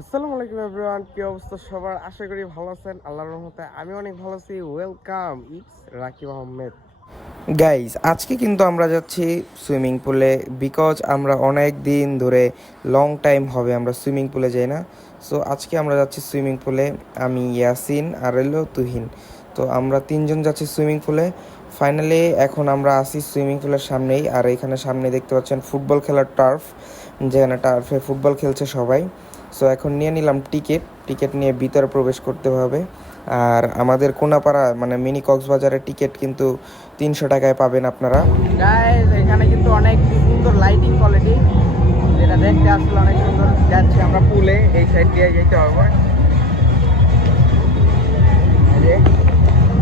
আসসালামু আলাইকুম এভরিওয়ান, কি অবস্থা সবার? আশা করি ভালো আছেন। আল্লাহর রহমতে আমি অনেক ভালো আছি। Welcome, it's Rakib Ahmed. Guys, আজকে কিন্তু আমরা যাচ্ছি সুইমিং পুলে। বিকজ আমরা অনেক দিন ধরে লং টাইম হবে আমরা সুইমিং পুলে যাই না। সো আজকে আমরা যাচ্ছি সুইমিং পুলে। আমি, ইয়াসিন আর এলো তুহিন। তো আমরা তিনজন যাচ্ছি সুইমিং পুলে। ফাইনালি এখন আমরা আসি সুইমিং পুলের সামনেই। আর এখানে সামনে দেখতে পাচ্ছেন ফুটবল খেলার টার্ফ, যেখানে টার্ফে ফুটবল খেলছে সবাই। সো এখন নিয়ে নিলাম টিকিট নিয়ে ভিতরে প্রবেশ করতে হবে। আর আমাদের কোনাপাড়া মানে মিনি কক্সবাজারের টিকিট কিন্তু 300 টাকায় পাবেন আপনারা। গাইস, এখানে কিন্তু অনেক সুন্দর লাইটিং কোয়ালিটি, যেটা দেখতে আসলে অনেক সুন্দর। যাচ্ছি আমরা পুলে, এই সাইড দিয়ে যেতে হবে। এই যে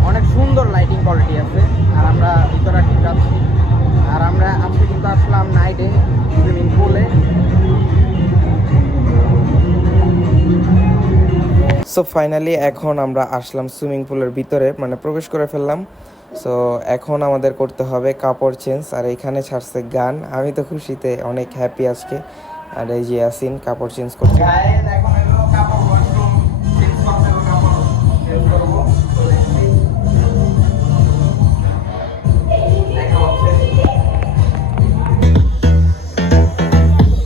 অনেক সুন্দর লাইটিং কোয়ালিটি আছে। আর আমরা ভিতরে যাচ্ছি। আর আমরা আজকে কিন্তু আসলাম নাইটে সুইমিং পুলে। সো ফাইনালি এখন আমরা আসলাম সুইমিং পুলের ভিতরে, মানে প্রবেশ করে ফেললাম। সো এখন আমাদের করতে হবে কাপড় চেঞ্জ। আর এখানে ছাড়ছে গান। আমি তো খুশিতে অনেক হ্যাপি আজকে। আর এই যে ইয়াসিন কাপড় চেঞ্জ করছে।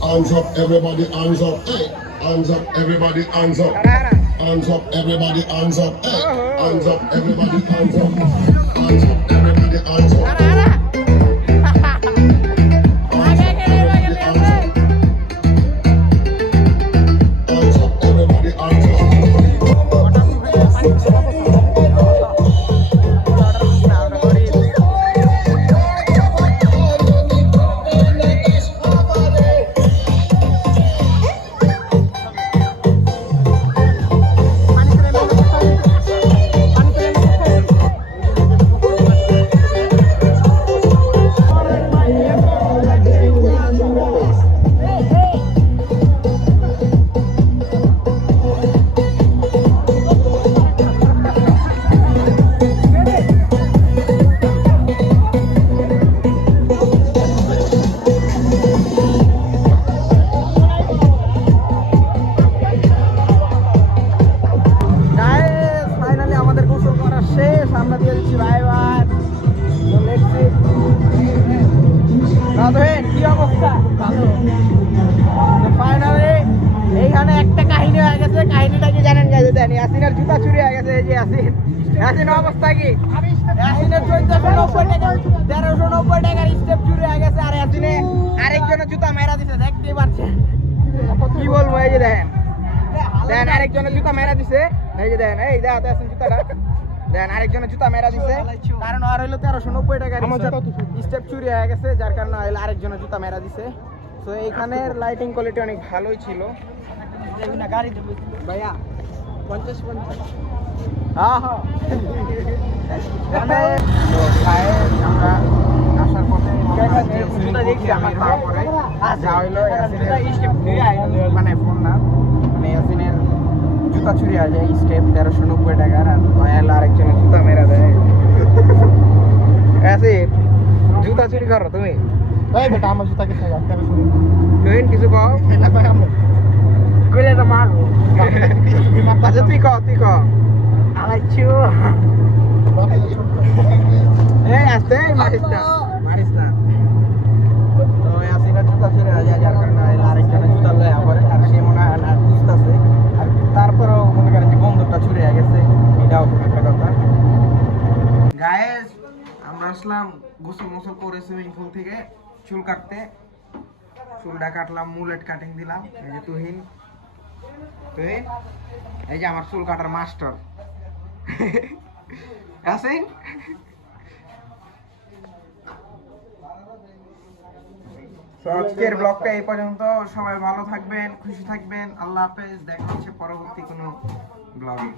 Hands up, everybody, hands up, hey. Hands up, everybody, hands up. Hands up, everybody, hands up, hey. Hands up, everybody, hands up. Hands up, everybody, hands up. Hands up, everybody, hands up. আমরা দিয়ে দিচ্ছি bye bye. কি অবস্থা? Finally এইখানে একটা কাহিনী হয়ে গেছে। কাহিনীটা কি জানেন? গেছে জানি ইয়াসিনের জুতা চুরি হয়ে গেছে। এই যে ইয়াসিন অবস্থা কি? ইয়াসিনের 1490 টাকা 1390 টাকার স্টেপ চুরি হয়ে গেছে। আর ইয়াসিনে আরেকজনের জুতা মেরা দিছে, দেখতেই পাচ্ছেন। কি বলবো, এই যে দেখেন আরেকজনের জুতা মেরা দিছে। এই যে দেখেন, এই দেখো ইয়াসিন জুতাটা দেন, আরেকজনের জুতা মেরা দিছে। কারণ আর হইলো 1390 টাকার স্টেপ চুরি হয়ে গেছে, যার কারণে আরেকজনের জুতা মেরা দিছে। তো এইখানের লাইটিং কোয়ালিটি অনেক ভালোই ছিল। ভাইয়া 50 হ্যাঁ হ্যাঁ। আমরা আসার পথে যা হইলো মানে ফোন না, মানে ইয়াসিনের জুতা চুরি হয়ে যায় স্টেপ 1390 টাকার। আর ভাইয়াল আরেকজনের জুতা মেরা দেয়। জুতা চুরি করো তুমি? বেটা আমার জুতাকে তুই কিছু কও? মারবো। আচ্ছা তুই ক আলাইছু। এই আসতে মারিস না। তো ইয়াসিনের জুতা চুরি হয়ে যায়, যার কারণে আরেকজনের জুতা লয় পরে। আর সে মনে হয় না বুঝতেছে। আর তারপরেও মনে করেন যে বন্ধুটা চুরি হয়ে গেছে, এটাও একটা কথা। গায়েস, আমরা আসলাম গোসল করে সুইমিং পুল থেকে চুল কাটতে। চুলটা কাটলাম, মুলেট কাটিং দিলাম। এই যে তুহিন, এই যে আমার চুল কাটার মাস্টার আছেন। আজকের ব্লগটা এই পর্যন্ত। সবাই ভালো থাকবেন, খুশি থাকবেন। আল্লাহ হাফেজ। দেখা হচ্ছে পরবর্তী কোনো ব্লগে।